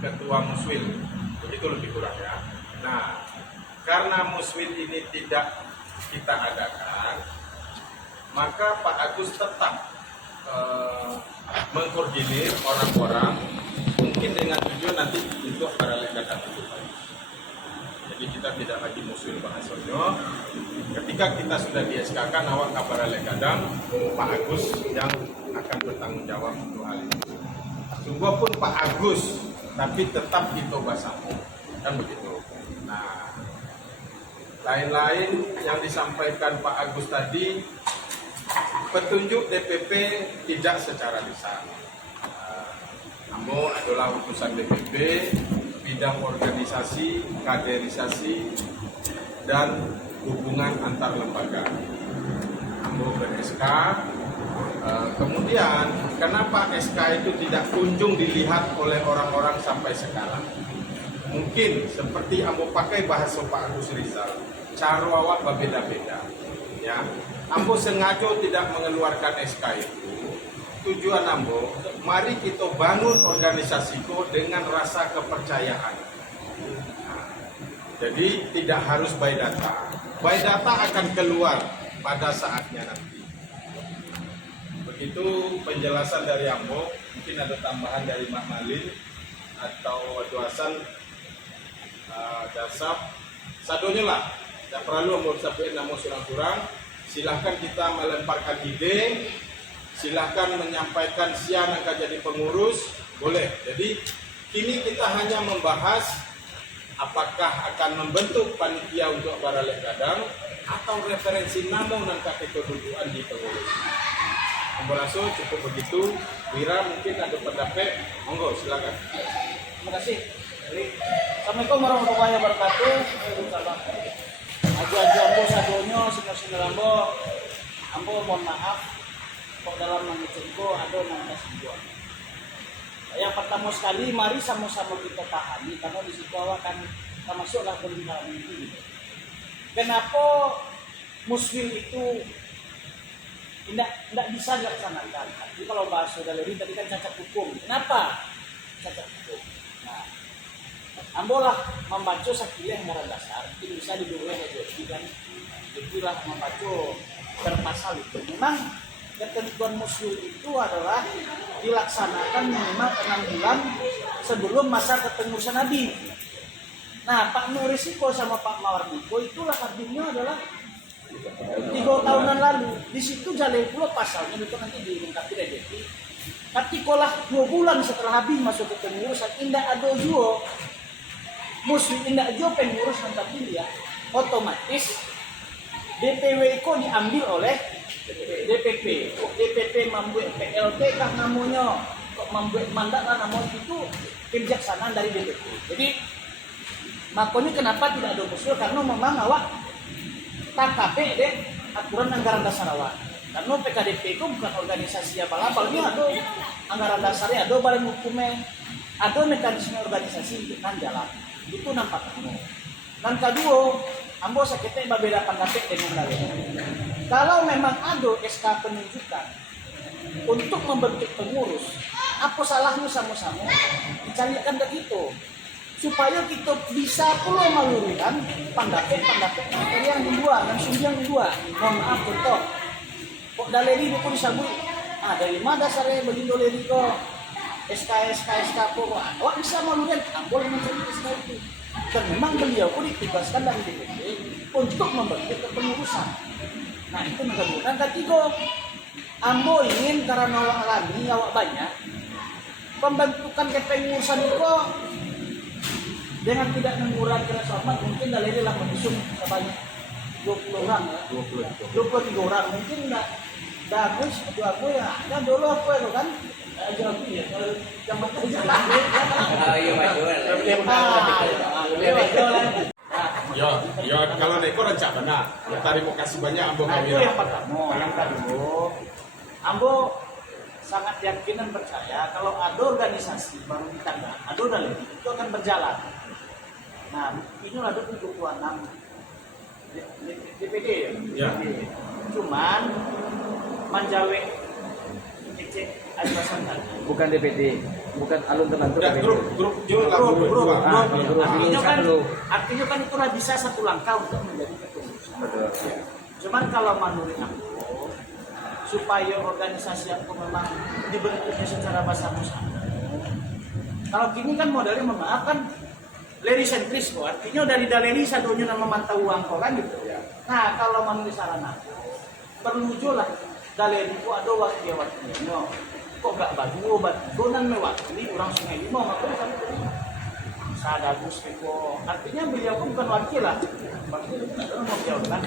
ketua muswil, begitu lebih kurang ya. Nah, karena muswil ini tidak kita adakan, maka Pak Agus tetap mengkoordinir orang-orang, mungkin dengan tujuan nanti untuk para lekadang itu. Jadi kita tidak lagi muswil bahasanya. Ketika kita sudah di SK-kan awak kabar lekadang, Pak Agus yang akan bertanggung jawab untuk hal itu. Sungguh pun Pak Agus, tapi tetap kita basamu, kan begitu. Nah, lain-lain yang disampaikan Pak Agus tadi, petunjuk DPP tidak secara lisan. Ambo adalah utusan DPP, bidang organisasi, kaderisasi, dan hubungan antar lembaga. Ambo ber-SK. Kemudian, kenapa SK itu tidak kunjung dilihat oleh orang-orang sampai sekarang? Mungkin seperti Ambo pakai bahasa Pak Agus Rizal, cara awak berbeda-beda. Ya, Ambo sengaja tidak mengeluarkan SK itu. Tujuan Ambo, mari kita bangun organisasiku dengan rasa kepercayaan. Nah, jadi tidak harus by data. By data akan keluar pada saatnya nanti. Begitu penjelasan dari Ambo. Mungkin ada tambahan dari Mak Malin atau Doasan Dasap. Sadonya lah, tidak perlu Ambo sampai nama surang-surang. Silahkan kita melemparkan ide, silahkan menyampaikan sian akan jadi pengurus, boleh. Jadi kini kita hanya membahas apakah akan membentuk panitia untuk para lekadang atau referensi nama dan kedudukan di pengurus. Ambo rasa cukup begitu. Wira mungkin ada pendapat, monggo silakan. Terima kasih. Assalamualaikum warahmatullahi wabarakatuh. Aju-aju Ambo sadonyo, sinar-sinar Ambo mohon maaf kok dalam mengecekku ada nang kasih. Yang pertama sekali, mari sama-sama kita pahami karena di situ akan termasuklah pembinaan ini. Kenapa muslim itu tidak bisa dilaksanakan? Jadi kalau bahasa dari tadi kan cacat hukum. Kenapa cacat hukum? Nah, Ambolah membaca sakit yang moral dasar, itu bisa didorong jadi kan, jadilah membaca berpasal itu. Memang ketentuan muslim itu adalah dilaksanakan minimal 6 bulan sebelum masa kepengurusan Nabi. Nah, Pak Nurisiko sama Pak Mawarniko itulah artinya adalah 3 tahunan lalu. Di situ jalur pula pasalnya itu nanti dilengkapi DPP. Tapi kalau 2 bulan setelah habis masuk ke pengurusan, indah ada juga muslim indah juga pengurus nanti dia otomatis DPW itu diambil oleh DPP. DPP membuat PLT kah namanya, kok membuat mandat lah namanya, itu kebijaksanaan dari DPP. Jadi makanya kenapa tidak ada usul, karena memang awak TKP deh aturan anggaran dasar awak. Karena PKDP itu bukan organisasi abal-abal, dia ada anggaran dasarnya, ada badan hukumnya, ada mekanisme organisasi untuk jalan. Itu nampak kamu. Dan kedua, Ambo sakitnya berbeda pendapat dengan kalian. Kalau memang ada SK penunjukan untuk membentuk pengurus, apa salahnya sama-sama dicarikan begitu supaya kita bisa pula meluruskan pendapat yang kedua dan yang kedua. Mohon maaf contoh, kok daleri itu disambut, dari mana dasarnya begitu daleri kok SK kok, awak bisa meluruskan, boleh mencari SK itu. Dan memang beliau pun ditugaskan dari DPP untuk membentuk kepengurusan. Nah itu kedua. Dan ketiga, Ambo ingin karena awak alami, awak banyak, pembentukan kepengurusan itu dengan tidak mengurangi keresahan, mungkin dalam lah mengusung sebanyak 20 orang ya. 23 orang mungkin enggak bagus, aku ya ada dulu aku itu kan aja aku ya kalau yang betul jalan iya Yo, kalau neko rancak benar. Terima kasih banyak Ambo Kawira. Itu yang pertama. Yang kedua, Ambo sangat yakin dan percaya kalau ada organisasi baru ditanggal, ada dalam itu akan berjalan. Nah, ini ada 26 DPD ya. Cuman menjawab Ajasan tadi. Bukan DPD, bukan alun tertentu. Udah grup Jo lagu Grup. berdua. Artinya kan itu bisa satu langkah untuk menjadi kepengurusan. Betul. Cuman kalau menurut aku, supaya organisasi aku memang dibentuknya secara bersama-sama. Kalau gini kan modelnya mohon maaf kan leri sentris kok. Artinya dari daleri sadonya nama mantau uang kok kan gitu. Nah kalau menurut saran aku, perlu juga lah daleri ku ada wakil-wakilnya. Kok gak bagus obat donan mewakili orang Sungai Lima makanya kami terima. Sadagus Kiko, artinya beliau pun bukan wakil lah. Wakil itu nggak tahu mau jawab kan.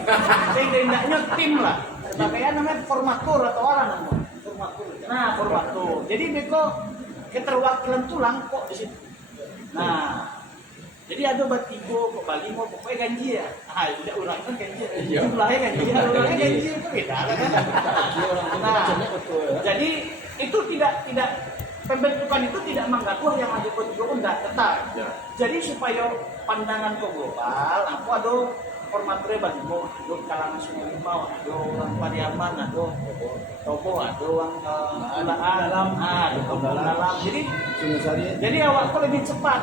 Sehingga indahnya tim lah. Sebagai namanya formatur atau orang namanya. Formatur. Nah formatur. Jadi Beko keterwakilan tulang kok di situ. Nah, jadi ada batigo kok Bali mau pokoknya ganji ya. Ah, tidak orang kan ganji. Jumlahnya ganji, orangnya ganji itu beda kan. Nah, jadi itu tidak pembentukan itu tidak mengganggu yang maju batigo pun tidak tetap. Jadi supaya pandangan ke global, aku ada formaturnya batigo, ada kalangan Sungai Limau, ada orang Pariaman, ada Tobo, ada orang Dalam, ada Dalam. Jadi awak kok lebih cepat.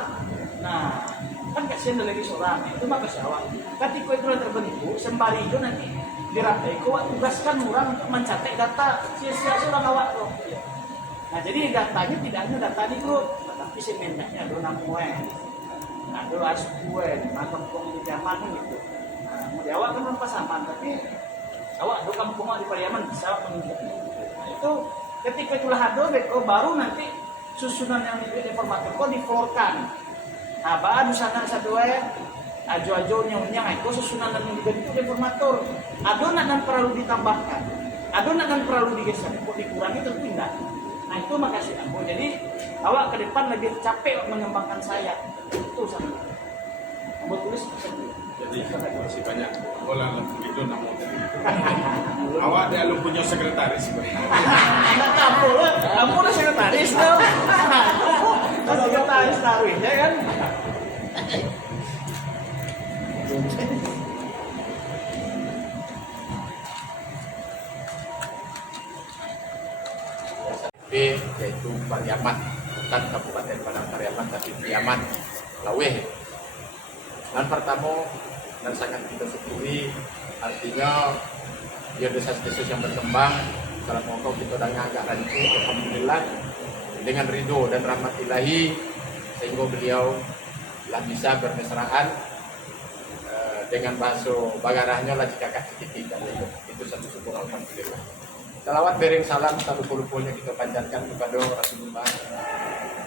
Nah, kan kasihan dari seorang itu mah kasih awak. Ketika itu terbentuk, sembari itu nanti diratai kau tugaskan orang untuk mencatat data sia-sia seorang awak tuh. Nah jadi datanya tidak hanya data di grup, tetapi semennya ada namanya, ada askuen, macam di zaman gitu. Nah, mau di awak kan tanpa sama, tapi awak ada kampung di Pariaman bisa menunjuk. Nah itu ketika itulah ada, baru nanti susunan yang diberi informator kau diflorkan. Nah, baru sana satu ajo-ajo nyonya itu susunan yang diberi itu informator. Adonan dan perlu ditambahkan, adonan dan perlu digeser, kok dikurangi tentu tidak. Nah itu makasih aku. Jadi awak ke depan lebih capek mengembangkan saya. Itu sama. Kamu tulis Jadi masih banyak bola begitu namun awak dia lu punya sekretaris. anak kamu udah sekretaris tuh. Kamu sekretaris taruh ya kan. Yaitu Pariaman, bukan Kabupaten Padang Pariaman tapi Pariaman, Laweh. Dan pertama dan sangat kita syukuri artinya dia desas-desus yang berkembang kalau mau kita udah agak lanjut alhamdulillah dengan ridho dan rahmat ilahi sehingga beliau telah bisa bermesraan dengan bahasa bagarahnya lah jika titik itu satu syukur alhamdulillah. Salawat bering salam satu puluh-puluhnya kita panjatkan kepada Rasulullah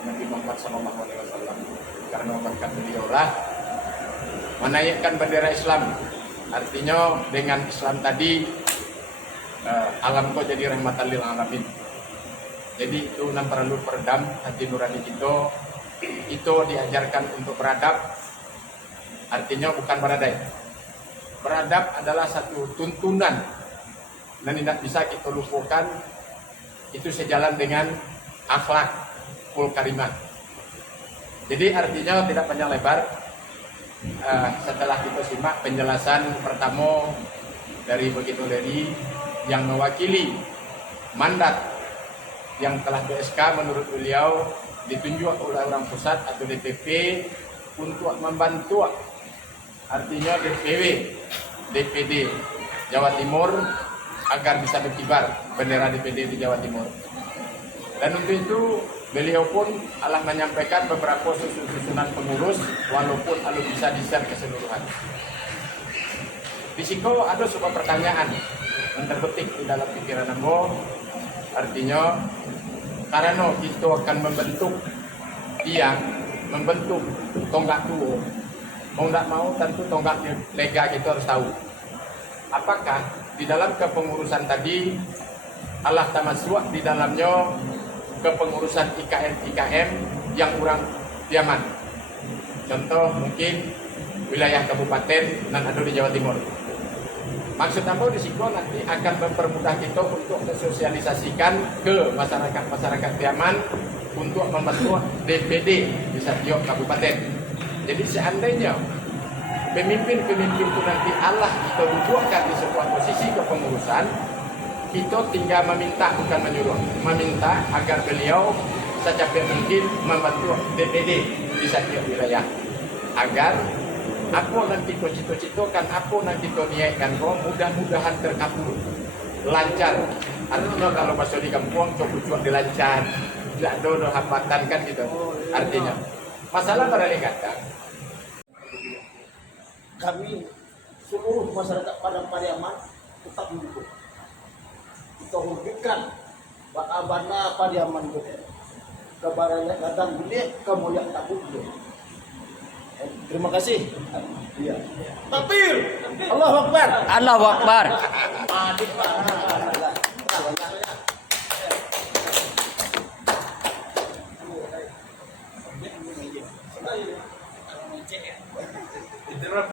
Nabi Muhammad SAW karena berkat beliau lah menaikkan bendera Islam. Artinya dengan Islam tadi alam kau jadi rahmatan lil alamin. Jadi itu nam perlu peredam hati nurani kita. Itu diajarkan untuk beradab. Artinya bukan beradai. Beradab adalah satu tuntunan dan tidak bisa kita lupakan. Itu sejalan dengan akhlak kul karimat. Jadi artinya tidak panjang lebar. Setelah kita simak penjelasan pertama dari begitu dari yang mewakili mandat yang telah BSK menurut beliau ditunjuk oleh orang pusat atau DPP untuk membantu artinya DPW DPD Jawa Timur agar bisa berkibar bendera DPD di Jawa Timur. Dan untuk itu beliau pun telah menyampaikan beberapa susunan pengurus walaupun belum bisa di-share keseluruhan. Di situ ada sebuah pertanyaan yang terbetik di dalam pikiran Ambo. Artinya karena kita akan membentuk tonggak tua. Mau tidak mau tentu tonggak lega kita harus tahu. Apakah di dalam kepengurusan tadi Allah tamasuk di dalamnya kepengurusan IKM yang kurang diaman. Contoh mungkin wilayah kabupaten dan ada di Jawa Timur. Maksud apa di situ nanti akan mempermudah kita untuk mensosialisasikan ke masyarakat Piaman untuk membentuk DPD di setiap kabupaten. Jadi seandainya pemimpin itu nanti Allah kita dudukkan di sebuah posisi kepengurusan, kita tinggal meminta bukan menyuruh. Meminta agar beliau secepat mungkin membantu DPD di setiap wilayah. Agar apa nanti kau cita-citakan, apa nanti kau niatkan kau mudah-mudahan terkabul. Lancar. Artinya kalau masuk di kampung cukup dilancar. Tidak ada hambatan kan gitu. Artinya. Masalah pada kata Kami seluruh masyarakat Padang Pariaman tetap mendukung. Kita wujudkan bakabana Pariaman kita. Kabarnya kadang bilik, kemuliaan tabung. Terima kasih. Iya. Takbir. Allahu Akbar. Allahu Akbar. Adik Pak.